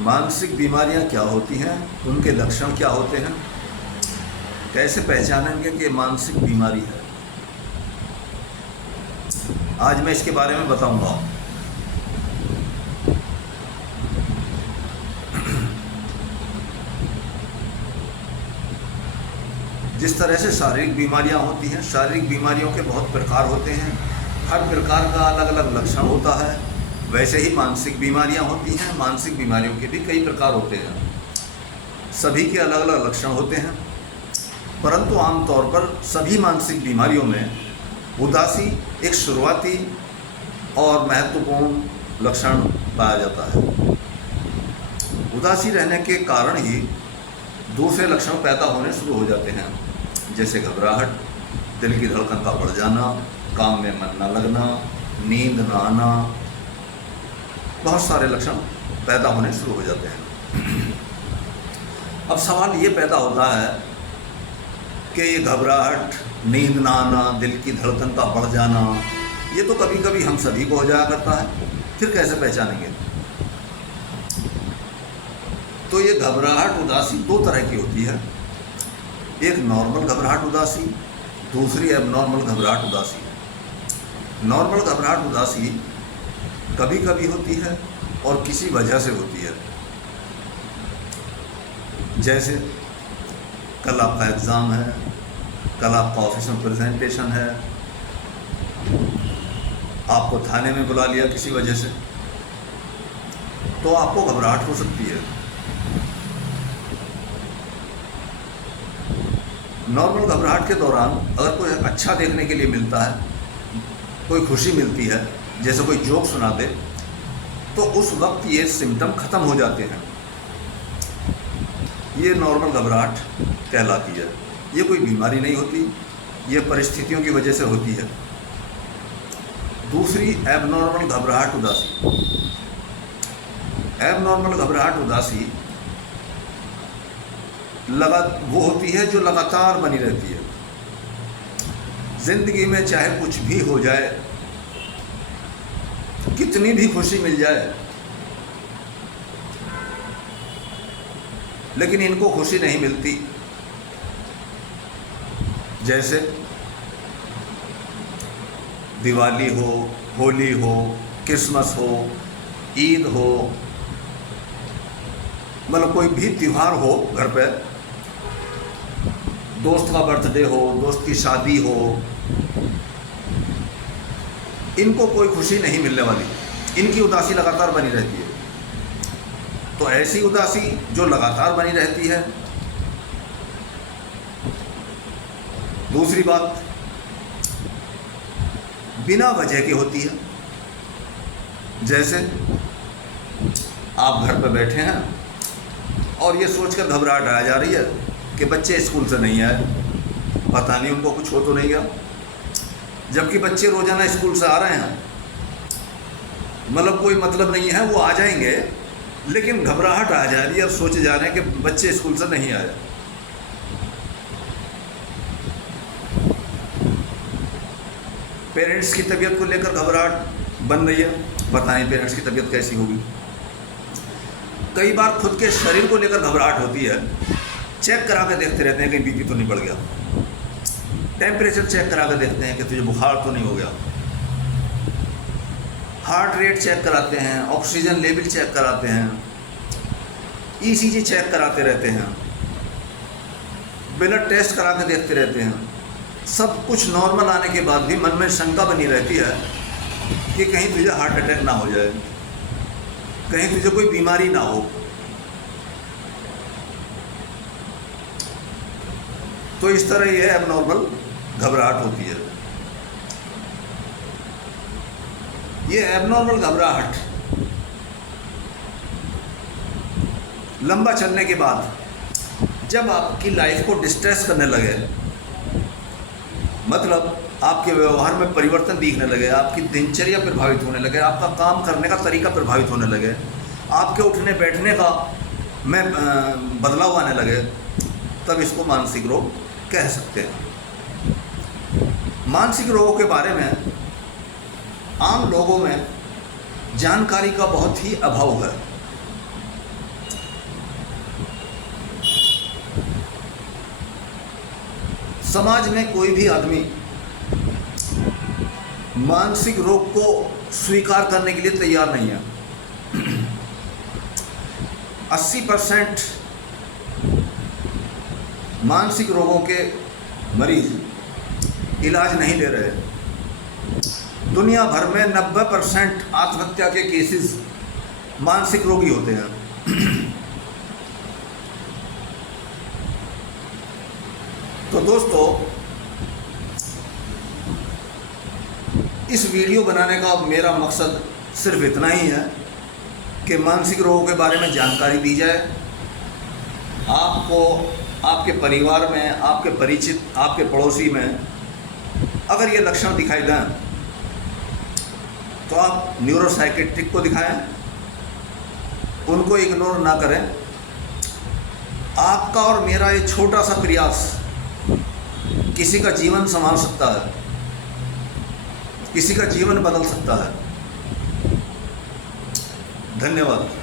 मानसिक बीमारियां क्या होती हैं, उनके लक्षण क्या होते हैं, कैसे पहचानेंगे कि मानसिक बीमारी है। आज मैं इसके बारे में बताऊंगा। जिस तरह से शारीरिक बीमारियां होती हैं, शारीरिक बीमारियों के बहुत प्रकार होते हैं, हर प्रकार का अलग अलग लक्षण होता है। वैसे ही मानसिक बीमारियां होती हैं, मानसिक बीमारियों के भी कई प्रकार होते हैं, सभी के अलग अलग लक्षण होते हैं। परंतु आमतौर पर सभी मानसिक बीमारियों में उदासी एक शुरुआती और महत्वपूर्ण लक्षण पाया जाता है। उदासी रहने के कारण ही दूसरे लक्षण पैदा होने शुरू हो जाते हैं, जैसे घबराहट, दिल की धड़कन का बढ़ जाना, काम में मन न लगना, नींद न आना। बहुत सारे लक्षण पैदा होने शुरू हो जाते हैं। अब सवाल ये पैदा होता है कि ये घबराहट, नींद न आना, दिल की धड़कन का बढ़ जाना, ये तो कभी कभी हम सभी को हो जाया करता है, फिर कैसे पहचानेंगे? तो ये घबराहट उदासी दो तरह की होती है, एक नॉर्मल घबराहट उदासी, दूसरी एबनॉर्मल घबराहट उदासी। नॉर्मल घबराहट उदासी कभी कभी होती है और किसी वजह से होती है। जैसे कल आपका एग्ज़ाम है, कल आपका ऑफिस में प्रेजेंटेशन है, आपको थाने में बुला लिया किसी वजह से, तो आपको घबराहट हो सकती है। नॉर्मल घबराहट के दौरान अगर कोई अच्छा देखने के लिए मिलता है, कोई खुशी मिलती है, जैसे कोई जोक सुना दे, तो उस वक्त ये सिम्टम ख़त्म हो जाते हैं। ये नॉर्मल घबराहट कहलाती है। ये कोई बीमारी नहीं होती, ये परिस्थितियों की वजह से होती है। दूसरी एबनॉर्मल घबराहट उदासी। एबनॉर्मल घबराहट उदासी वो होती है जो लगातार बनी रहती है। जिंदगी में चाहे कुछ भी हो जाए, कितनी भी खुशी मिल जाए, लेकिन इनको खुशी नहीं मिलती। जैसे दिवाली हो, होली हो, क्रिसमस हो, ईद हो, मतलब कोई भी त्यौहार हो, घर पे दोस्त का बर्थडे हो, दोस्त की शादी हो, इनको कोई खुशी नहीं मिलने वाली, इनकी उदासी लगातार बनी रहती है। तो ऐसी उदासी जो लगातार बनी रहती है। दूसरी बात, बिना वजह की होती है। जैसे आप घर पर बैठे हैं और ये सोचकर घबराहट आ जा रही है कि बच्चे स्कूल से नहीं आए, पता नहीं उनको कुछ हो तो नहीं गया, जबकि बच्चे रोजाना स्कूल से आ रहे हैं, मतलब कोई मतलब नहीं है, वो आ जाएंगे, लेकिन घबराहट आ जा रही है और सोचे जा रहे हैं कि बच्चे स्कूल से नहीं आए। पेरेंट्स की तबीयत को लेकर घबराहट बन रही है, पता नहीं पेरेंट्स की तबीयत कैसी होगी। कई बार खुद के शरीर को लेकर घबराहट होती है, चेक करा के देखते रहते हैं कि बीपी तो नहीं बढ़ गया, टेम्परेचर चेक करा के देखते हैं कि तुझे बुखार तो नहीं हो गया, हार्ट रेट चेक कराते हैं, ऑक्सीजन लेवल चेक कराते हैं, ईसीजी चेक कराते रहते हैं, ब्लड टेस्ट करा के देखते रहते हैं। सब कुछ नॉर्मल आने के बाद भी मन में शंका बनी रहती है कि कहीं तुझे हार्ट अटैक ना हो जाए, कहीं तुझे कोई बीमारी ना हो। तो इस तरह ये एबनॉर्मल घबराहट होती है। ये एबनॉर्मल घबराहट लंबा चलने के बाद जब आपकी लाइफ को डिस्ट्रेस करने लगे, मतलब आपके व्यवहार में परिवर्तन दिखने लगे, आपकी दिनचर्या प्रभावित होने लगे, आपका काम करने का तरीका प्रभावित होने लगे, आपके उठने बैठने का में बदलाव आने लगे, तब इसको मानसिक रोग कह सकते हैं। मानसिक रोगों के बारे में आम लोगों में जानकारी का बहुत ही अभाव है। समाज में कोई भी आदमी मानसिक रोग को स्वीकार करने के लिए तैयार नहीं है। 80% मानसिक रोगों के मरीज इलाज नहीं ले रहे। दुनिया भर में 90% आत्महत्या के केसेस मानसिक रोगी होते हैं। तो दोस्तों, इस वीडियो बनाने का मेरा मकसद सिर्फ इतना ही है कि मानसिक रोगों के बारे में जानकारी दी जाए। आपको, आपके परिवार में, आपके परिचित, आपके पड़ोसी में अगर ये लक्षण दिखाई दें तो आप न्यूरोसाइकेट्रिक को दिखाएं, उनको इग्नोर ना करें। आपका और मेरा ये छोटा सा प्रयास किसी का जीवन संभाल सकता है, किसी का जीवन बदल सकता है। धन्यवाद।